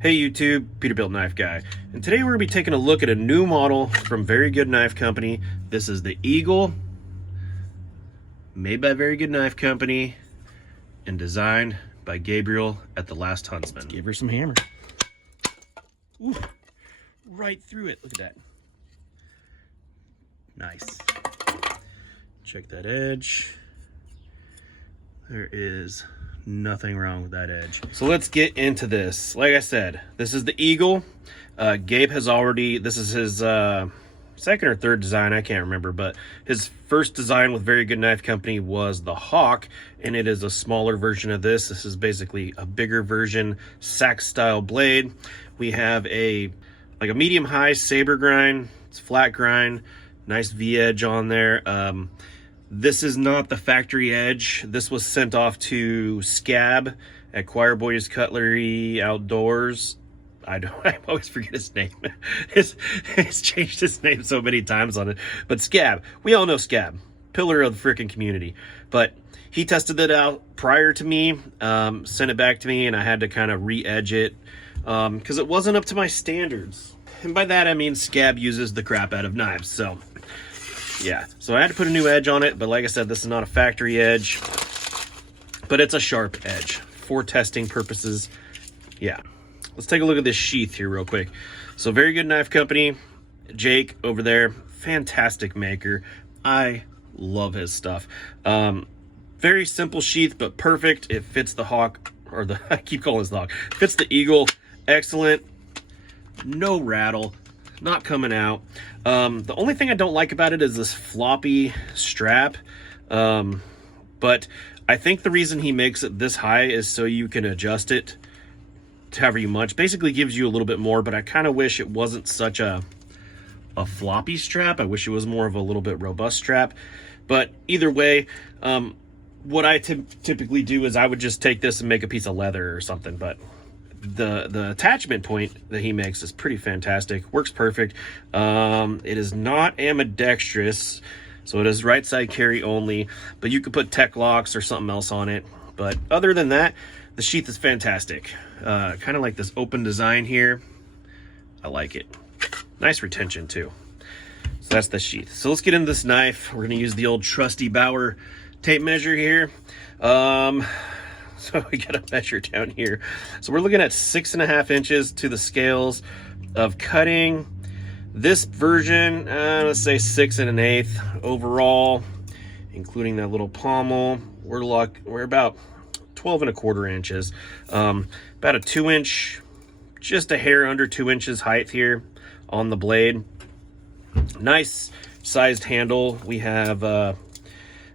Hey YouTube, Peterbilt Knife Guy, and today we're going to be taking a look at a new model from Very Good Knife Company. This is the Eagle, made by Very Good Knife Company and designed by Gabriel at The Last Huntsman. Let's give her some hammer. Ooh, right through it, look at that. Nice. Check that edge. There is nothing wrong with that edge. So let's get into this. Like I said, this is the Eagle. Gabe has already, this is his second or third design, I can't remember, but his first design with Very Good Knife Company was the Hawk, and it is a smaller version of this. This is basically a bigger version, sax style blade. We have a medium high saber grind. It's flat grind, nice V edge on there. This is not the factory edge. This was sent off to Scab at Choir Boys Cutlery Outdoors. I always forget his name. He's changed his name so many times on it. But Scab, we all know Scab, pillar of the freaking community. But he tested it out prior to me, sent it back to me, and I had to kind of re-edge it because it wasn't up to my standards. And by that I mean Scab uses the crap out of knives, so yeah, so I had to put a new edge on it, but like I said, this is not a factory edge, but it's a sharp edge for testing purposes. Yeah, let's take a look at this sheath here real quick. So Very Good Knife Company, Jake over there, fantastic maker. I love his stuff. Very simple sheath, but perfect. It fits the Hawk, or the, I keep calling this the Hawk, fits the Eagle, excellent, no rattle. Not coming out. The only thing I don't like about it is this floppy strap, but I think the reason he makes it this high is so you can adjust it to however you much. Basically gives you a little bit more, but I kind of wish it wasn't such a floppy strap. I wish it was more of a little bit robust strap, but either way, what I typically do is I would just take this and make a piece of leather or something, but the attachment point that he makes is pretty fantastic, works perfect. It is not ambidextrous, so it is right side carry only, but you could put tech locks or something else on it. But other than that, the sheath is fantastic. Kind of like this open design here. I like it. Nice retention too. So that's the sheath. So let's get into this knife. We're going to use the old trusty Bauer tape measure here. So we gotta measure down here. So we're looking at 6.5 inches to the scales of cutting. This version, let's say 6 1/8 overall, including that little pommel. We're about 12 1/4 inches. About a 2 inch, just a hair under 2 inches height here on the blade. Nice sized handle. We have the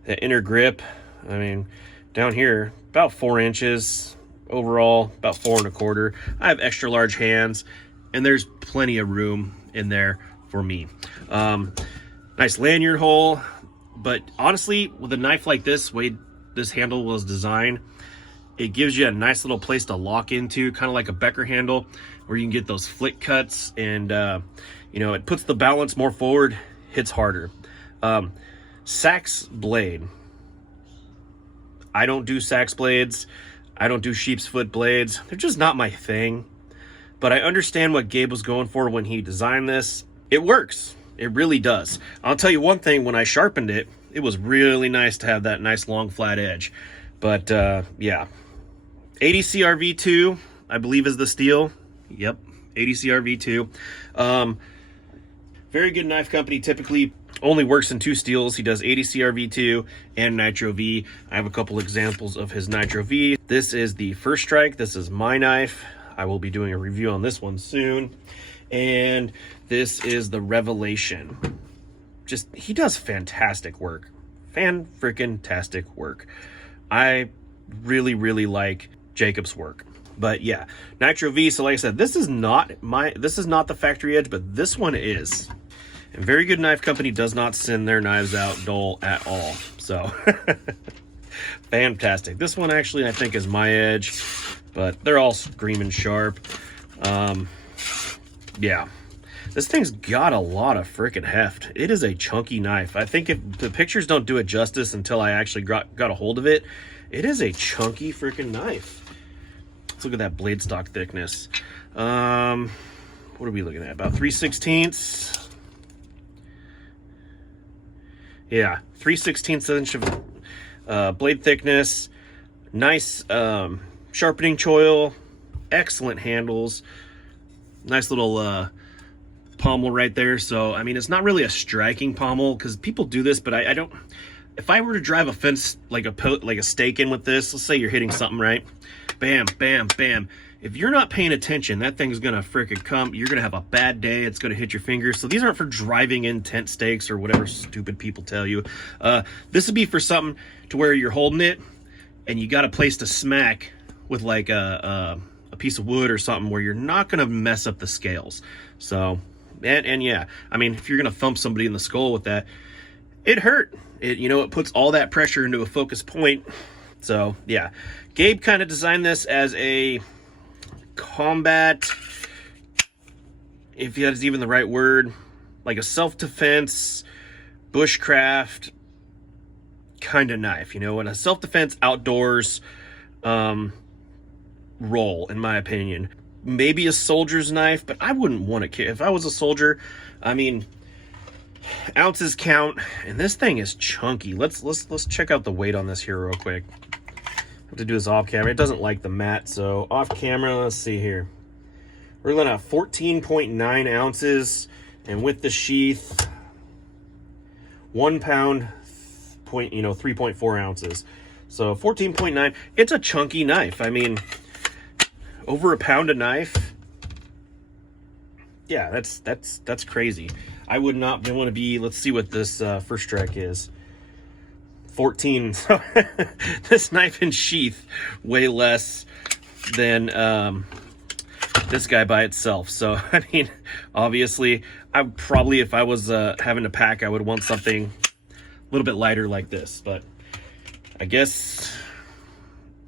inner grip. I mean, down here, about 4 inches overall, about 4 1/4. I have extra large hands, and there's plenty of room in there for me. Nice lanyard hole, but honestly, with a knife like this, way this handle was designed, it gives you a nice little place to lock into, kind of like a Becker handle, where you can get those flick cuts, and you know, it puts the balance more forward, hits harder. Sax blade. I don't do sax blades. I don't do sheep's foot blades. They're just not my thing. But I understand what Gabe was going for when he designed this. It works. It really does. I'll tell you one thing, when I sharpened it, it was really nice to have that nice long flat edge. But yeah. 80 CRV2, I believe is the steel. Yep, 80 CRV2. Very Good Knife Company typically only works in 2 steels. He does 80 CRV2 and Nitro V. I have a couple examples of his Nitro V. This is the First Strike. This is my knife. I will be doing a review on this one soon. And this is the Revelation. Just, he does fantastic work. Fan-freaking-tastic work. I really, really like Jacob's work. But yeah, Nitro V. So like I said, this is not the factory edge, but this one is. And Very Good Knife Company does not send their knives out dull at all. So, fantastic. This one actually, I think, is my edge, but they're all screaming sharp. Yeah. This thing's got a lot of freaking heft. It is a chunky knife. I think if the pictures don't do it justice until I actually got a hold of it, it is a chunky freaking knife. Let's look at that blade stock thickness. What are we looking at? About 3/16. Yeah, 3/16 inch of blade thickness. Nice sharpening choil. Excellent handles. Nice little pommel right there. So, I mean, it's not really a striking pommel because people do this, but I don't. If I were to drive a fence like a stake in with this, let's say you're hitting something, right? Bam, bam, bam. If you're not paying attention, that thing's gonna freaking come. You're gonna have a bad day. It's gonna hit your fingers. So these aren't for driving in tent stakes or whatever stupid people tell you. This would be for something to where you're holding it and you got a place to smack with like a piece of wood or something where you're not gonna mess up the scales. So, and yeah, I mean, if you're gonna thump somebody in the skull with that, it hurt. It puts all that pressure into a focus point. So yeah, Gabe kind of designed this as a combat, if that's even the right word, like a self-defense, bushcraft kind of knife, and a self-defense outdoors role, in my opinion. Maybe a soldier's knife, but I wouldn't want to. If I was a soldier, I mean, ounces count, and this thing is chunky. Let's check out the weight on this here real quick. I have to do this off camera. It doesn't like the mat, so off camera, let's see here. We're looking at 14.9 ounces, and with the sheath, 1 pound, 3.4 ounces. So 14.9. It's a chunky knife. I mean, over a pound a knife. Yeah, that's crazy. I would not want to be. Let's see what this first strike is. 14. So this knife and sheath way less than this guy by itself. So I mean, obviously, I would probably, if I was having to pack, I would want something a little bit lighter like this. But I guess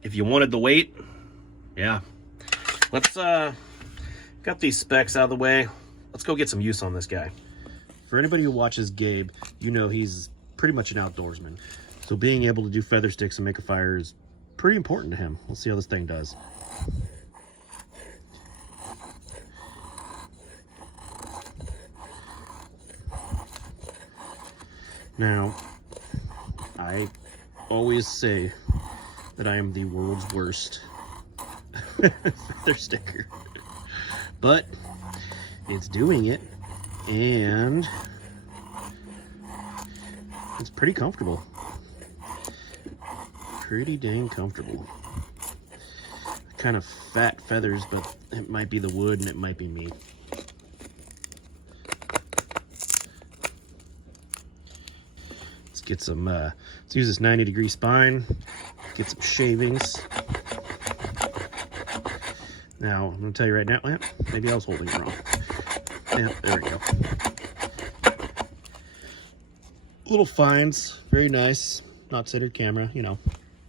if you wanted the weight, yeah. Let's got these specs out of the way. Let's go get some use on this guy. For anybody who watches Gabe, he's pretty much an outdoorsman. So being able to do feather sticks and make a fire is pretty important to him. We'll see how this thing does. Now, I always say that I am the world's worst feather sticker. But it's doing it, and it's pretty comfortable. Pretty dang comfortable. Kind of fat feathers, but it might be the wood and it might be me. Let's get some, let's use this 90-degree spine, get some shavings. Now, I'm going to tell you right now, maybe I was holding it wrong. Yeah, there we go. Little fines, very nice. Not centered camera,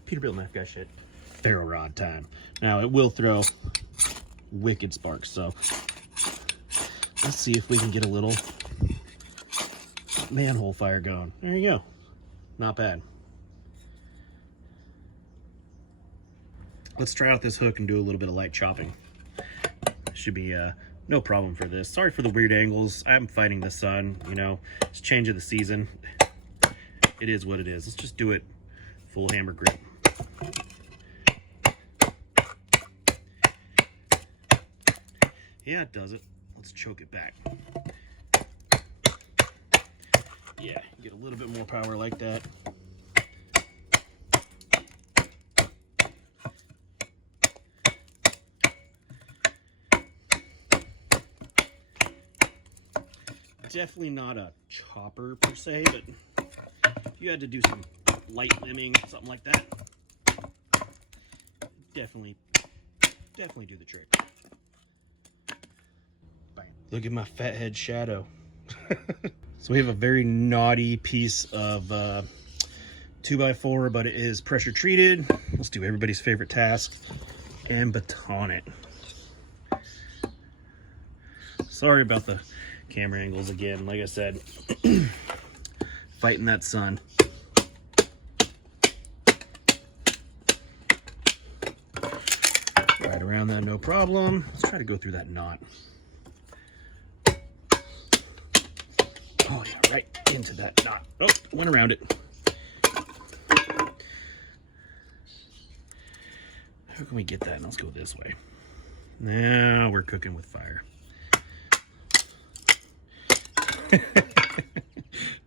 Peterbilt knife guy shit. Ferro rod time. Now, it will throw wicked sparks, so let's see if we can get a little manhole fire going. There you go. Not bad. Let's try out this hook and do a little bit of light chopping. Should be no problem for this. Sorry for the weird angles. I'm fighting the sun, It's change of the season. It is what it is. Let's just do it full hammer grip. Yeah, it does it. Let's choke it back. Yeah, get a little bit more power like that. Definitely not a chopper per se, but if you had to do some light limbing, something like that, definitely do the trick. Bam. Look at my fat head shadow. So we have a very naughty piece of 2x4, but it is pressure treated. Let's do everybody's favorite task and baton it. Sorry about the camera angles again. Like I said, fighting that sun. Right around that, no problem. Let's try to go through that knot. Oh yeah, right into that knot. Oh, went around it. How can we get that? Let's go this way. Now we're cooking with fire.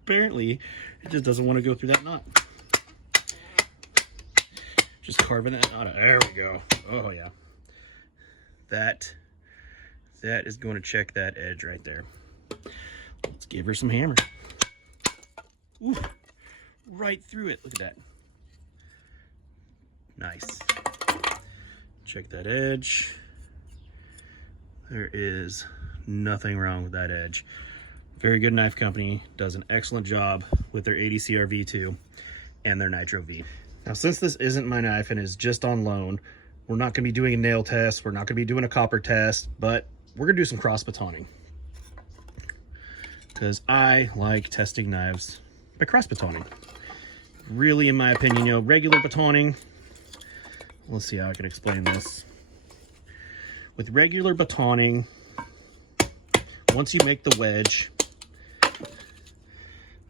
Apparently, it just doesn't want to go through that knot. Just carving that knot out. There we go. Oh yeah. That is going to check that edge right there. Let's give her some hammer. Ooh, right through it. Look at that. Nice. Check that edge. There is nothing wrong with that edge. Very good knife company. Does an excellent job with their 80 CRV2 and their Nitro V. Now, since this isn't my knife and is just on loan, we're not going to be doing a nail test. We're not going to be doing a copper test, but we're going to do some cross-batoning. Because I like testing knives by cross-batoning. Really, in my opinion, you know, regular batoning, let's see how I can explain this. With regular batoning, once you make the wedge,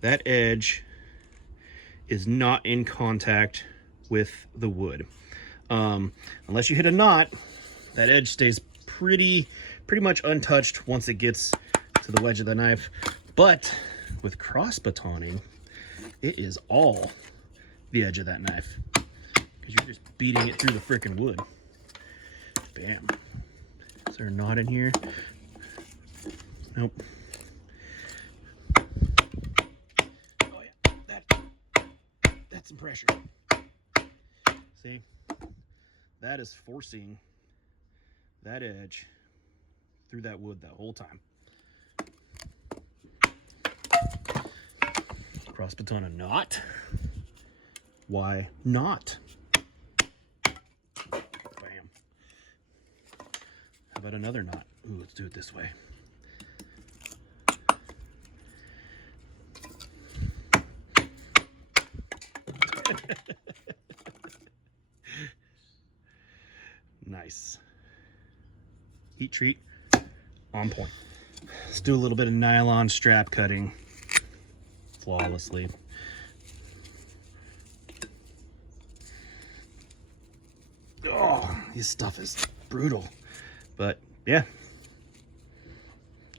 that edge is not in contact with the wood. Unless you hit a knot, that edge stays pretty much untouched once it gets to the wedge of the knife. But with cross batoning, it is all the edge of that knife, because you're just beating it through the frickin' wood. Bam. Is there a knot in here? Nope. Oh yeah, that's some pressure. See, that is forcing that edge through that wood that whole time. Cross baton a knot? Why not? Bam. How about another knot? Ooh, let's do it this way. Nice. Heat treat on point. Let's do a little bit of nylon strap cutting flawlessly. Oh, this stuff is brutal. But yeah.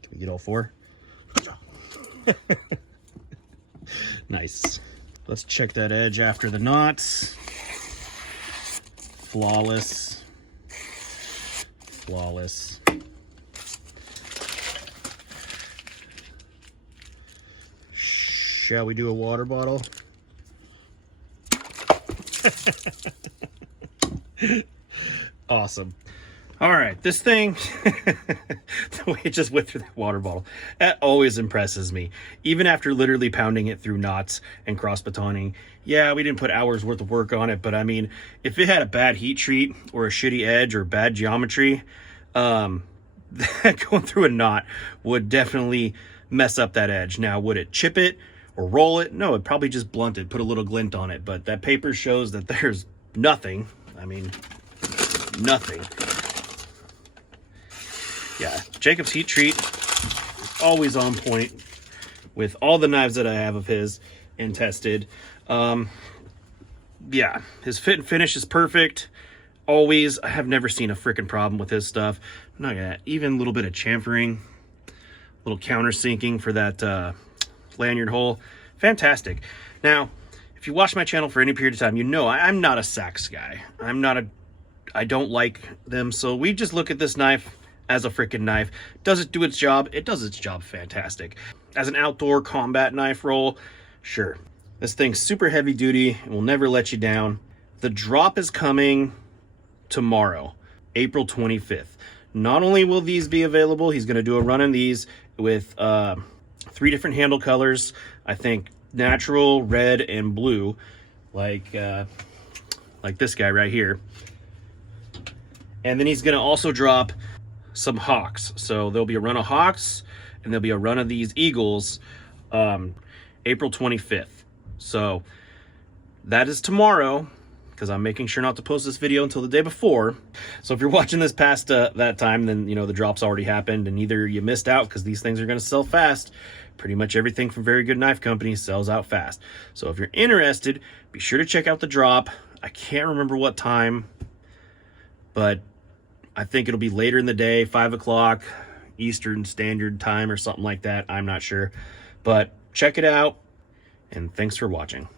Can we get all four? Nice. Let's check that edge after the knots. Flawless. Flawless. Shall we do a water bottle? Awesome. All right, this thing, the way it just went through that water bottle, that always impresses me. Even after literally pounding it through knots and cross batoning, yeah, we didn't put hours worth of work on it, but I mean, if it had a bad heat treat or a shitty edge or bad geometry, going through a knot would definitely mess up that edge. Now, would it chip it or roll it? No, it'd probably just blunt it, put a little glint on it, but that paper shows that there's nothing. I mean, nothing. Yeah, Jacob's heat treat is always on point with all the knives that I have of his and tested. Yeah, his fit and finish is perfect. Always. I have never seen a freaking problem with his stuff. I'm not gonna, even a little bit of chamfering, little countersinking for that lanyard hole. Fantastic. Now, if you watch my channel for any period of time, you know I'm not a Saks guy. I don't like them, so we just look at this knife as a freaking knife. Does it do its job? It does its job fantastic. As an outdoor combat knife roll, sure. This thing's super heavy duty and will never let you down. The drop is coming tomorrow, April 25th. Not only will these be available, he's gonna do a run in these with 3 different handle colors. I think natural, red, and blue, like this guy right here. And then he's gonna also drop some Hawks. So there'll be a run of Hawks and there'll be a run of these Eagles April 25th. So that is tomorrow. because I'm making sure not to post this video until the day before. So if you're watching this past that time, then you know the drop's already happened, and either you missed out because these things are going to sell fast. Pretty much everything from Very Good Knife Company sells out fast. So if you're interested, be sure to check out the drop. I can't remember what time, but I think it'll be later in the day, 5 o'clock Eastern Standard Time or something like that. I'm not sure, but check it out, and thanks for watching.